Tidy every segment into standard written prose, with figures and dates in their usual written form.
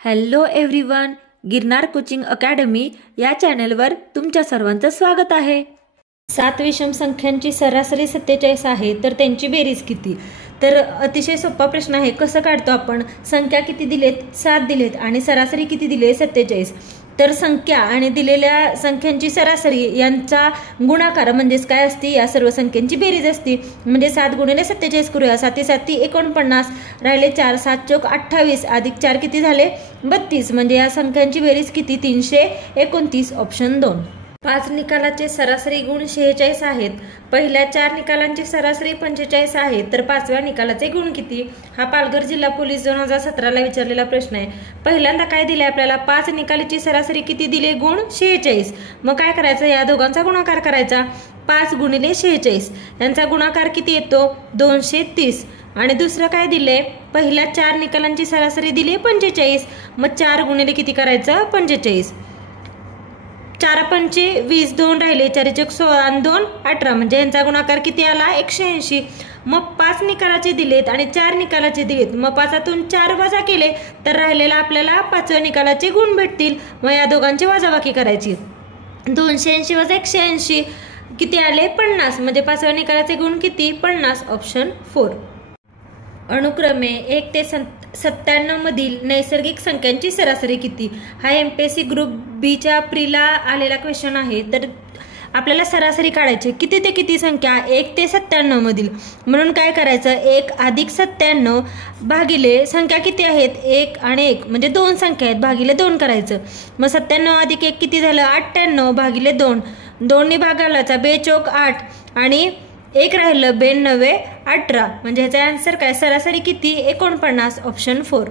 Hello everyone, Girnar coaching academy या चॅनलवर तुमच्या सर्वांचं स्वागत आहे। 7 विषम संख्यांची सरासरी 47 आहे, तर त्यांची बेरीज किती? तर अतिशय सोपा प्रश्न आहे। कसं काढतो आपण? संख्या किती दिलेत? 7 दिलेत आणि सरासरी किती दिले? 47। तर संख्या आणि दिलेल्या संख्यांची सरासरी यांचा गुणाकार म्हणजेच काय असते? या सर्व संख्यांची बेरीज असते। म्हणजे 7 गुणिले 47 करूया। 7 7 49, राहिले 4, 7 चौक 28 अधिक 4 किती झाले? 32। म्हणजे या संख्यांची बेरीज किती? 329, ऑप्शन 2। 5 निकालाचे सरासरी गुण 46 आहेत। पहिल्या 4 निकालांची सरासरी 45 आहे, तर 5व्या निकालाचे गुण किती? हा पालघर जिल्हा पोलीस 2017 ला विचारलेला प्रश्न आहे। पहिल्यांदा काय दिले आपल्याला? 5 निकालाची सरासरी किती दिले? गुण 46। मग काय करायचं? या दोघांचा गुणाकार करायचा। 5 गुणिले 46 यांचा गुणाकार किती येतो? 230। आणि दुसरं काय दिले? पहिल्या 4 निकालांची सरासरी दिली 45। मग 4 गुणिले किती करायचं? 45। 4 पंचे 20, 2 राहिले, 4 चौक 16 आणि 2 18, म्हणजे यांचा गुणाकार किती आला? 180। मग 5 निकालाचे दिलेत आणि 4 निकालाचे दिलेत, मग 5तून 4 वजा केले तर राहिलेला आपल्याला 5व्या निकालाचे गुण भेटतील। मग या दोघांची वजाबाकी करायची। 280 वजा 180 किती आले? 50। म्हणजे 5व्या निकालाचे गुण किती? 50, ऑप्शन 4। अनुक्रमे 1 ते 97 मधील नैसर्गिक संख्यांची सरासरी किती? हा MPSC ग्रुप बी च्या प्रीला आलेला क्वेश्चन आहे। तर आपल्याला सरासरी काढायची। किती ते किती संख्या? 1 ते 97 मधील। म्हणून काय करायचं? 1 अधिक 97 भागिले संख्या किती आहेत? 1 आणि 1 म्हणजे 2 संख्या आहेत, भागिले 2 करायचं। मग 97 अधिक 1 किती झालं? 98 भागिले 2, 2 ने भागालाचा 2 चौक 8 आणि 1 राहिलं, 2 9 18, म्हणजे ह्याचा आन्सर काय? सरासरी किती? 49, ऑप्शन 4।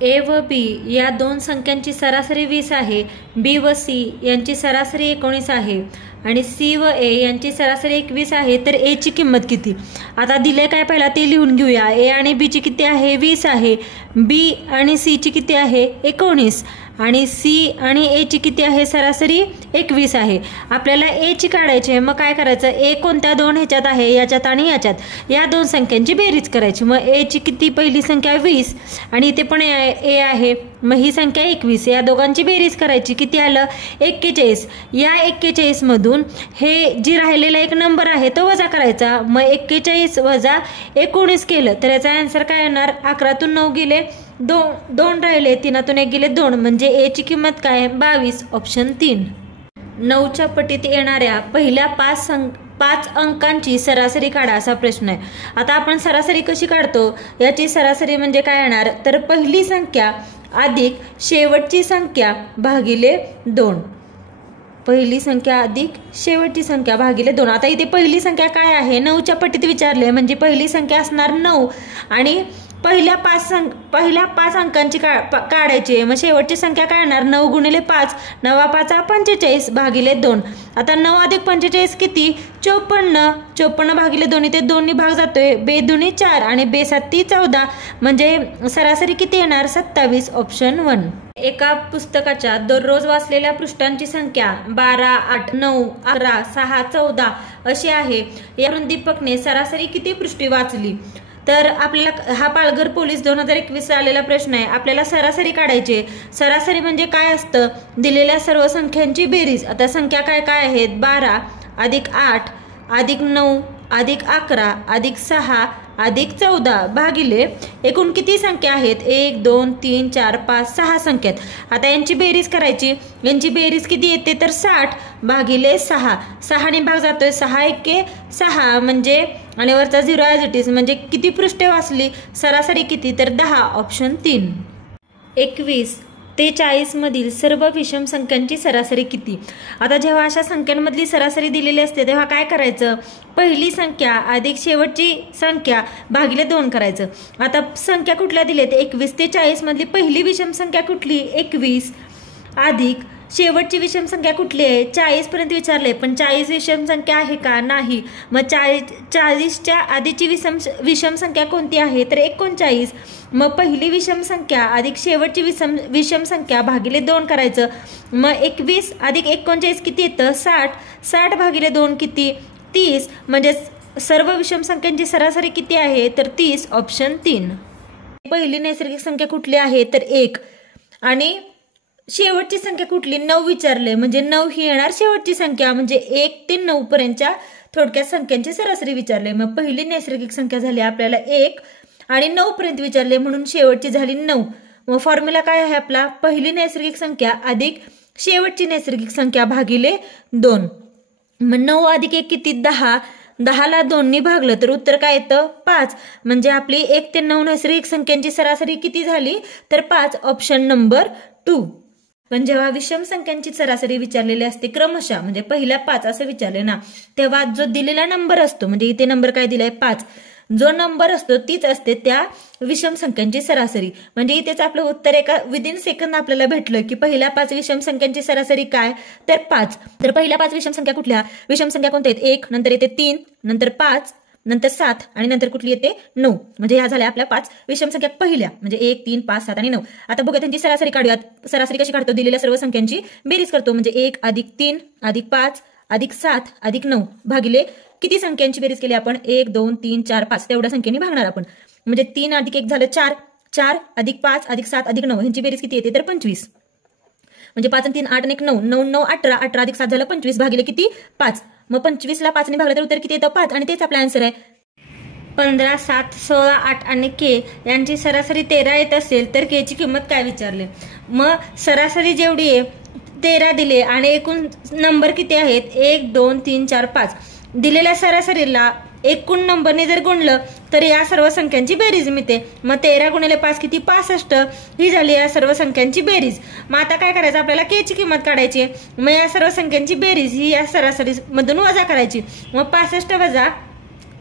A व B या दोन संख्यांची सरासरी 20 आहे। B व C यांची सरासरी 19 आहे आणि C व A यांची सरासरी 21 आहे। तर A ची किंमत किती? आता दिले काय पहिला ते लिहून घेऊया। A आणि B ची किती आहे? 20 आहे। B आणि C ची किती आहे? 19 आणि C आणि A ची किती आहे? सरासरी 21 आहे। आपल्याला A ची काढायची आहे। मग काय करायचं? A कोणत्या दोन ह्याच्यात आहे? याच्यात आणि याच्यात। या दोन संख्यांची बेरीज करायची। मग A ची किती? पहिली संख्या 20 आणि इथे पण A आहे, मग ही संख्या 21। या दोघांची बेरीज करायची। किती आलं? 41। या 41 मधून हे जी राहिलेला एक नंबर आहे तो वजा करायचा। मग 41 वजा 19 केलं तर याचा आन्सर काय येणार? 11तून 9 गेले, 2 राहिले, 3तून 1 गेले 2, म्हणजे A ची किंमत काय? 22, ऑप्शन 3। 9च्या पटीत येणाऱ्या पहिल्या 5 अंकांची सरासरी काढा असा प्रश्न आहे। आता आपण सरासरी कशी काढतो? याची सरासरी म्हणजे काय येणार? तर पहिली संख्या अधिक शेवटची संख्या भागिले 2। पहिली संख्या अधिक शेवटची संख्या भागिले 2। आता इथे पहिली संख्या काय आहे? 9च्या पटीत विचारले, म्हणजे पहिली संख्या असणार 9 आणि पहिल्या 5 अंकांची काढायची आहे। मग शेवटची संख्या काय येणार? 9 गुणिले 5, 9 5 45 भागिले 2। आता 9 अधिक 45 किती? 54, 54 भागिले 2, इथे 2 नी भाग जातोय, 2 दुनी 4 आणि 2 7 14, म्हणजे सरासरी किती येणार? 27, ऑप्शन 1। एका पुस्तकाच्या दररोज वाचलेल्या पृष्ठांची संख्या 12, 8, 9, 11, 6, 14 अशी आहे। यावरून दीपकने सरासरी किती पृष्ठे वाचली? तर आपल्याला हा पालघर पोलीस 2021 आलेला प्रश्न आहे। आपल्याला सरासरी काढायची। सरासरी म्हणजे काय असतं? दिलेल्या सर्व संख्यांची बेरीज। आता संख्या काय काय आहेत? 12 अधिक 8 अधिक 9 अधिक 11 अधिक 6 अधिक 14 भागिले एकूण किती संख्या आहेत? 1 2 3 4 5 6 संख्या आहेत। आता यांची बेरीज करायची। यांची बेरीज किती येते? तर 60 भागिले 6, 6 ने भाग जातोय, 6 1 6, म्हणजे आणि वरचा 0 ॲज इट इज, म्हणजे किती पृष्ठे वाचली? सरासरी किती? तर 10, ऑप्शन 3। 21 ते 40 मधील सर्व विषम संख्यांची सरासरी किती? आता जेव्हा अशा संख्यांमधली सरासरी दिलेली असते तेव्हा काय करायचं? पहिली संख्या अधिक शेवटची संख्या भागिले 2 करायचं। आता संख्या कुठल्या दिलेत? 21 ते 40 मधली पहिली विषम संख्या कुठली? 21 अधिक शेवटची विषम संख्या कुठली आहे? 40 पर्यंत विचारले, पण 40 विषम संख्या आहे का? नाही। मग 40च्या आधीची विषम संख्या कोणती आहे? तर 39। मग पहिली विषम संख्या अधिक शेवटची विषम संख्या भागिले 2 करायचं। मग 21 अधिक 39 किती येतं? 60, 60 भागिले 2 किती? 30, म्हणजे सर्व विषम संख्यांची सरासरी किती आहे? तर 30, ऑप्शन 3। पहिली नैसर्गिक संख्या कुठली आहे? तर 1। आणि शेवटची संख्या कुठली 9 विचारले, म्हणजे 9 ही येणार शेवटची संख्या, म्हणजे 1 ते 9 पर्यंतच्या थोडक्यात संख्यांची सरासरी विचारले. मग पहिली नैसर्गिक संख्या झाली आपल्याला 1 आणि 9 पर्यंत विचारले म्हणून शेवटची झाली 9. मग फॉर्म्युला काय आहे आपला, पहिली नैसर्गिक संख्या अधिक शेवटची नैसर्गिक संख्या भागिले 2. मग 9 अधिक 1 किती 10, 10ला 2 भागलं तर उत्तर काय येतं 5. म्हणजे आपली 1 ते 9 नैसर्गिक संख्यांची सरासरी किती झाली तर 5, ऑप्शन नंबर 2. पण जेव्हा विषम संख्यांची सरासरी विचारलेली असते क्रमशः, म्हणजे पहिल्या 5 असं विचारले ना, तेव्हा जो दिलेला नंबर असतो, म्हणजे इथे नंबर काय दिलाय 5, जो नंबर असतो तीच असते त्या विषम संख्यांची सरासरी. म्हणजे इथेच आपलं उत्तर एका विदिन सेकंद आपल्याला भेटलं की पहिल्या 5 विषम संख्यांची सरासरी काय तर 5. तर पहिल्या 5 विषम संख्या कुठल्या, विषम संख्या कोणत्या आहेत, 1 नंतर येते 3 नंतर 5 नंतर 7 आणि नंतर कुठली येते 9. म्हणजे ह्या झाल्या आपल्या 5 विषम संख्या पहिल्या, म्हणजे 1 3 5 7 आणि 9. आता बघूया त्यांची सरासरी काढूयात. सरासरी कशी काढतो, दिलेल्या सर्व संख्यांची बेरीज करतो. म्हणजे 1 अधिक 3 अधिक 5 अधिक 7 अधिक 9 भागिले किती संख्यांची बेरीज केली आपण 1 2 3 4 5 तेवढ्या संख्येने भागणार आपण. म्हणजे 3 अधिक 1 झालं 4, 4 अधिक 5 अधिक 7 अधिक 9 ह्यांची बेरीज किती येते तर 25. म्हणजे 5 आणि 3 8 आणि 1 9, 9 9 18, 18 अधिक 7 झालं 25 भागिले किती 5. मग 25ला 5 ने भागलं तर उत्तर किती येतं 5 आणि तेच आपला आन्सर आहे. 15 7 16 8 आणि के यांची सरासरी 13 येत असेल तर के ची किंमत काय विचारले. मग सरासरी जेवढी आहे 13 दिले आणि एकूण नंबर किती आहेत 1 2 3 4 5. दिलेल्या सरासरीला एकूण नंबरने जर गुणलं तर या सर्व संख्यांची बेरीज मिळते. मग 13 गुणिले 5 किती 65 ही झाली या सर्व संख्यांची बेरीज. मग आता काय करायचं आपल्याला के ची किंमत काढायची. मग या सर्व संख्यांची बेरीज ही या सरासरी मधून वजा करायची. मग 65 वजा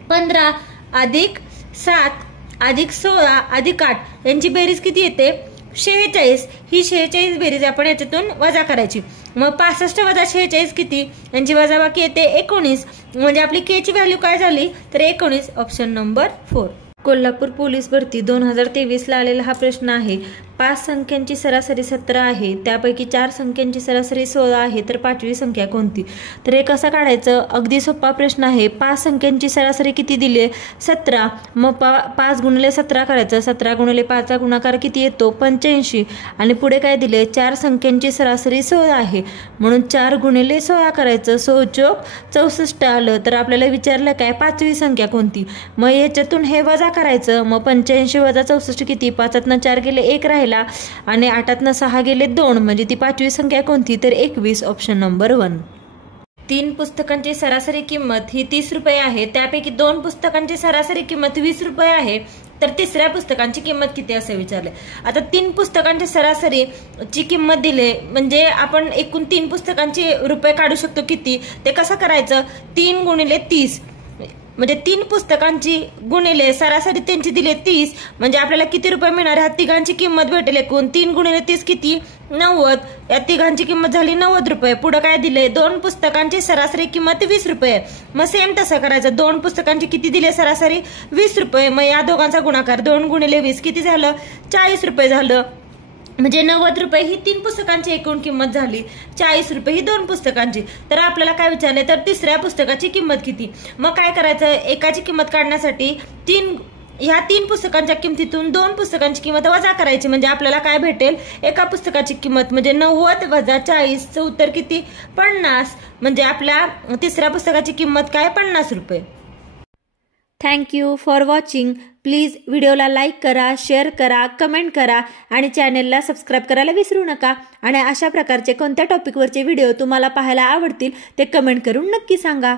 15 अधिक 7 अधिक 16 अधिक 8 यांची बेरीज किती येते 46. ही 46 बेरीज आपण याच्यातून वजा करायची. मग 65 वजा 46 किती यांची वजाबाकी येते 19. म्हणजे आपली के ची व्हॅल्यू काय झाली तर 19, ऑप्शन नंबर 4. कोल्हापूर पोलीस भरती 2023 ला आलेला हा प्रश्न आहे. 5 संख्यांची सरासरी 17 आहे, त्यापैकी 4 संख्यांची सरासरी 16 आहे, तर 5वी संख्या कोणती. तर हे कसं काढायचं, अगदी सोपा प्रश्न आहे. 5 संख्यांची सरासरी किती दिली 17. मग 5 गुणिले 17 करायचं. 17 गुणिले 5चा गुणाकार किती येतो 85. आणि पुढे काय दिले 4 संख्यांची सरासरी 16 आहे, म्हणून 4 गुणिले 16 करायचं. 16 चोक 64 आलं. तर आपल्याला विचारलं काय 5वी संख्या कोणती. मग याच्यातून हे वजा करायचं. मग 85 वजा 64 किती 5तनं 4 गेले 1 राहिला आणि 8तनं 6 गेले 2. म्हणजे ती 5वी संख्या कोणती तर 21, ऑप्शन नंबर 1. 3 पुस्तकांची सरासरी किंमत ही 30 रुपये आहे, त्यापैकी 2 पुस्तकांची सरासरी किंमत 20 रुपये आहे, तर तिसऱ्या पुस्तकांची किंमत किती असे विचारले. आता 3 पुस्तकांची सरासरी ची किंमत दिले म्हणजे आपण एकूण 3 पुस्तकांची रुपये काढू शकतो. किती ते कसं करायचं 3 गुणिले 30 म्हणजे 3 पुस्तकांची गुणिले सरासरी त्यांची दिली 30 म्हणजे आपल्याला किती रुपये मिळणार. ह्या तिघांची किंमत भेटेल एकूण 3 गुणिले 30 किती 90. या तिघांची किंमत झाली 90 रुपये. पुढे काय दिले 2 पुस्तकांची सरासरी किंमत 20 रुपये. मग सेम तसं करायचं 2 पुस्तकांची किती दिले सरासरी 20 रुपये. मग या दोघांचा गुणाकार 2 गुणिले 20 किती झालं 40 रुपये झालं. म्हणजे 90 रुपये ही 3 पुस्तकांची एकूण किंमत झाली, 40 रुपये ही 2 पुस्तकांची. तर आपल्याला काय विचारले तर तिसऱ्या पुस्तकाची किंमत किती. मग काय करायचं एकाची किंमत काढण्यासाठी ह्या 3 पुस्तकांच्या किमतीतून 2 पुस्तकांची किंमत वजा करायची. म्हणजे आपल्याला काय भेटेल एका पुस्तकाची किंमत म्हणजे 90 वजा 40 चं उत्तर किती 50. म्हणजे आपल्या तिसऱ्या पुस्तकाची किंमत काय 50 रुपये. Thank you for watching. प्लीज व्हिडिओला लाईक करा, शेअर करा, कमेंट करा आणि चॅनेलला सबस्क्राईब करायला विसरू नका. आणि अशा प्रकारचे कोणत्या टॉपिकवरचे व्हिडिओ तुम्हाला पाहायला आवडतील ते कमेंट करून नक्की सांगा.